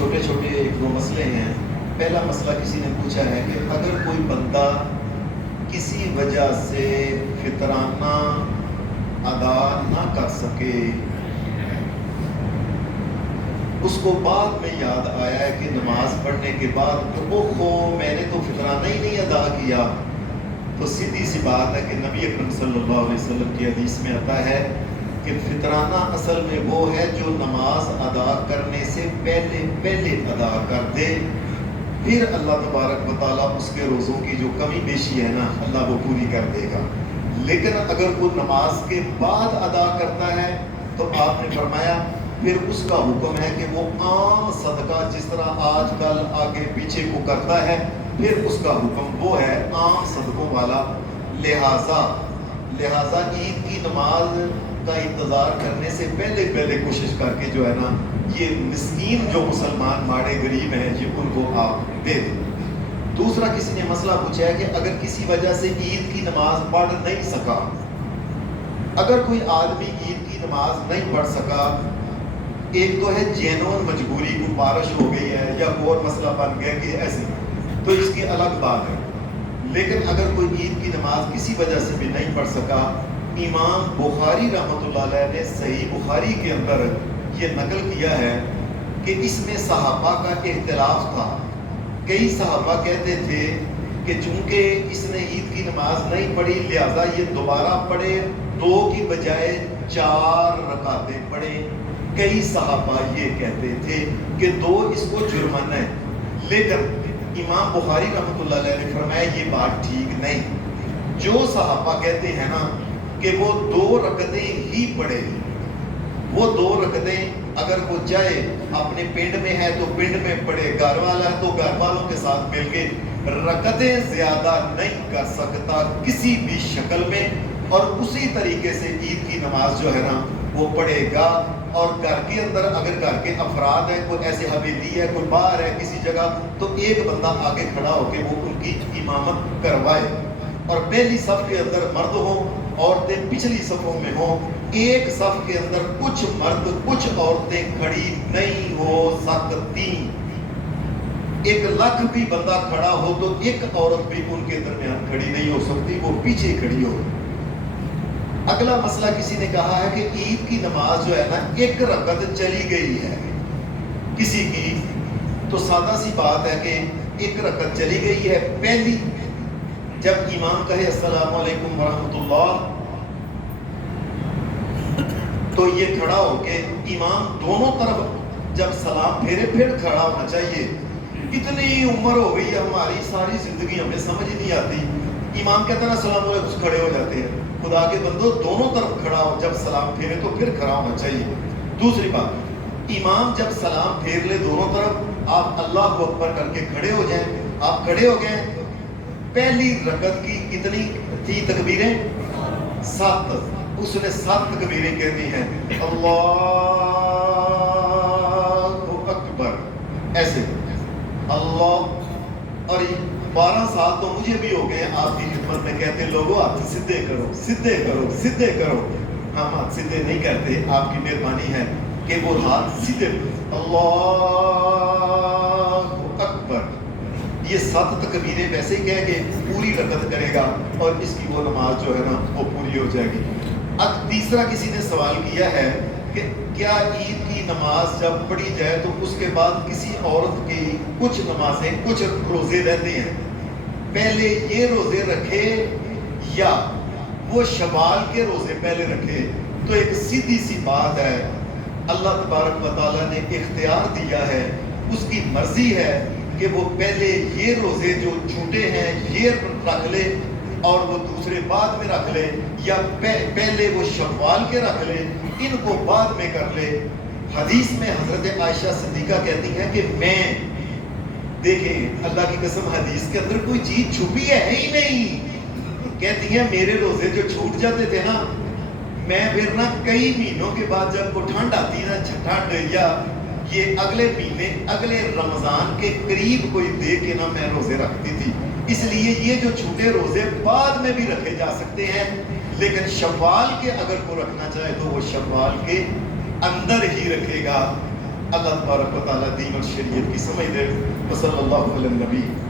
چھوٹے چھوٹے ایک دو مسئلے ہیں۔ پہلا مسئلہ کسی نے پوچھا ہے کہ اگر کوئی بندہ کسی وجہ سے فطرانہ ادا نہ کر سکے، اس کو بعد میں یاد آیا ہے کہ نماز پڑھنے کے بعد اوہو میں نے تو فطرانہ ہی نہیں ادا کیا، تو سیدھی سی بات ہے کہ نبی اکرم صلی اللہ علیہ وسلم کی حدیث میں آتا ہے کہ فطرانہ اصل میں وہ ہے جو نماز ادا کرنے سے پہلے ادا کر دے، پھر اللہ تبارک و تعالیٰ اس کے روزوں کی جو کمی بیشی ہے نا اللہ وہ پوری کر دے گا۔ لیکن اگر وہ نماز کے بعد ادا کرتا ہے تو آپ نے فرمایا پھر اس کا حکم ہے کہ وہ عام صدقہ جس طرح آج کل آگے پیچھے کو کرتا ہے، پھر اس کا حکم وہ ہے عام صدقوں والا۔ لہٰذا عید کی نماز کا انتظار کرنے سے پہلے کوشش کر کے جو ہے نا یہ مسکین جو مسلمان ماڑے غریب ہیں یہ ان کو آپ دے دیں۔ دوسرا کسی نے مسئلہ پوچھا ہے کہ اگر کسی وجہ سے عید کی نماز پڑھ نہیں سکا، اگر کوئی آدمی عید کی نماز نہیں پڑھ سکا، ایک تو ہے جینون مجبوری کو بارش ہو گئی ہے یا کوئی اور مسئلہ بن گیا کہ ایسے، تو اس کی الگ بات ہے، لیکن اگر کوئی عید کی نماز کسی وجہ سے بھی نہیں پڑھ سکا، امام بخاری رحمۃ اللہ علیہ نے صحیح بخاری کے اندر یہ نقل کیا ہے کہ اس میں صحابہ کا اختلاف تھا۔ کئی صحابہ کہتے تھے کہ چونکہ اس نے عید کی نماز نہیں پڑھی لہذا یہ دوبارہ پڑھے، 2 کی بجائے 4 رکعتیں پڑھے۔ کئی صحابہ یہ کہتے تھے کہ 2 اس کو جرمانہ ہے، لیکن امام بخاری رحمۃ اللہ علیہ نے فرمایا یہ بات ٹھیک نہیں۔ جو صحابہ کہتے ہیں نا کہ وہ 2 رکعتیں ہی پڑھے، وہ 2 رکعتیں اگر وہ جائے اپنے پنڈ میں ہے تو پنڈ میں پڑھے، گھر والا ہے تو گھر والوں کے ساتھ مل کے، رکعتیں زیادہ نہیں کر سکتا کسی بھی شکل میں، اور اسی طریقے سے عید کی نماز جو ہے نا وہ پڑھے گا۔ اور گھر کے اندر اگر گھر کے افراد ہیں، کوئی ایسے حویلی ہے، کوئی باہر ہے کسی جگہ، تو ایک بندہ آگے کھڑا ہو کے وہ ان کی امامت کروائے، اور پہلی صف کے اندر مرد ہوں، عورتیں پچھلی صفوں میں ہوں، ایک صف کے اندر کچھ مرد کچھ عورتیں کھڑی نہیں ہو سکتی۔ 1,00,000 بھی بندہ کھڑا ہو تو ایک عورت بھی ان کے درمیان کھڑی نہیں ہو سکتی، وہ پیچھے کھڑی ہو۔ اگلا مسئلہ کسی نے کہا ہے کہ عید کی نماز جو ہے نا 1 رکعت چلی گئی ہے کسی کی، تو سادہ سی بات ہے کہ 1 رکعت چلی گئی ہے پہلی، جب امام کہے السلام علیکم ورحمۃ اللہ تو یہ کھڑا ہو کے امام دونوں طرف جب سلام پھیرے پھر کھڑا ہونا چاہیے۔ اتنی عمر ہو گئی ہے ہماری، ساری زندگی ہمیں سمجھ نہیں آتی، امام کہتا ہے نا السلام علیکم کھڑے ہو جاتے ہیں۔ خدا کے بندو دونوں طرف کھڑا ہو، جب سلام پھیرے تو پھر کھڑا ہونا چاہیے۔ دوسری بات، امام جب سلام پھیر لے دونوں طرف، آپ اللہ اکبر کر کے کھڑے ہو جائیں۔ آپ کھڑے ہو گئے، پہلی رکعت کی کتنی تھی تکبیریں؟ 7۔ اس نے 7 تکبیریں کہنی ہیں، اللہ اکبر، ایسے اللہ۔ اور 12 سال تو مجھے بھی ہو گئے آپ کی خدمت میں کہتے لوگوں ہاتھ سیدھے کرو سیدھے کرو سیدھے کرو، ہم ہاتھ سیدھے نہیں کرتے، آپ کی مہربانی ہے کہ وہ ہاتھ سیدھے، اللہ اکبر۔ یہ 7 تکبیریں ویسے ہی کہہ کے پوری رکعت کرے گا اور اس کی وہ نماز جو ہے نا وہ پوری ہو جائے گی۔ اب تیسرا کسی نے سوال کیا ہے کہ کیا عید کی نماز جب پڑھی جائے تو اس کے بعد کسی عورت کی کچھ نمازیں کچھ روزے رہتے ہیں، پہلے یہ روزے رکھے یا وہ شوال کے روزے پہلے رکھے؟ تو ایک سیدھی سی بات ہے، اللہ تبارک و تعالیٰ نے اختیار دیا ہے، اس کی مرضی ہے کہ وہ پہلے یہ روزے جو چھوٹے ہیں یہ رکھ لے اور وہ دوسرے بعد میں رکھ لے، یا پہلے وہ شوال کے رکھ لے، ان کو بعد میں کر لے۔ حدیث میں حضرت عائشہ صدیقہ کہتی ہیں کہ میں، دیکھیں اللہ کی قسم حدیث کے اندر کوئی چیز چھپی ہے ہی نہیں، کہتی ہیں میرے روزے جو چھوٹ جاتے تھے نا، میں پھر نا کئی مہینوں کے بعد جب کو ٹھنڈ آتی نا، ٹھنڈ یا یہ اگلے مہینے اگلے رمضان کے قریب کوئی دے کے نا میں روزے رکھتی تھی۔ اس لیے یہ جو چھوٹے روزے بعد میں بھی رکھے جا سکتے ہیں، لیکن شوال کے اگر کو رکھنا چاہے تو وہ شوال کے اندر ہی رکھے گا۔ اللہ تبارک و تعالیٰ دین اور شریعت کی سمجھ دے. وصلی اللہ علی النبی.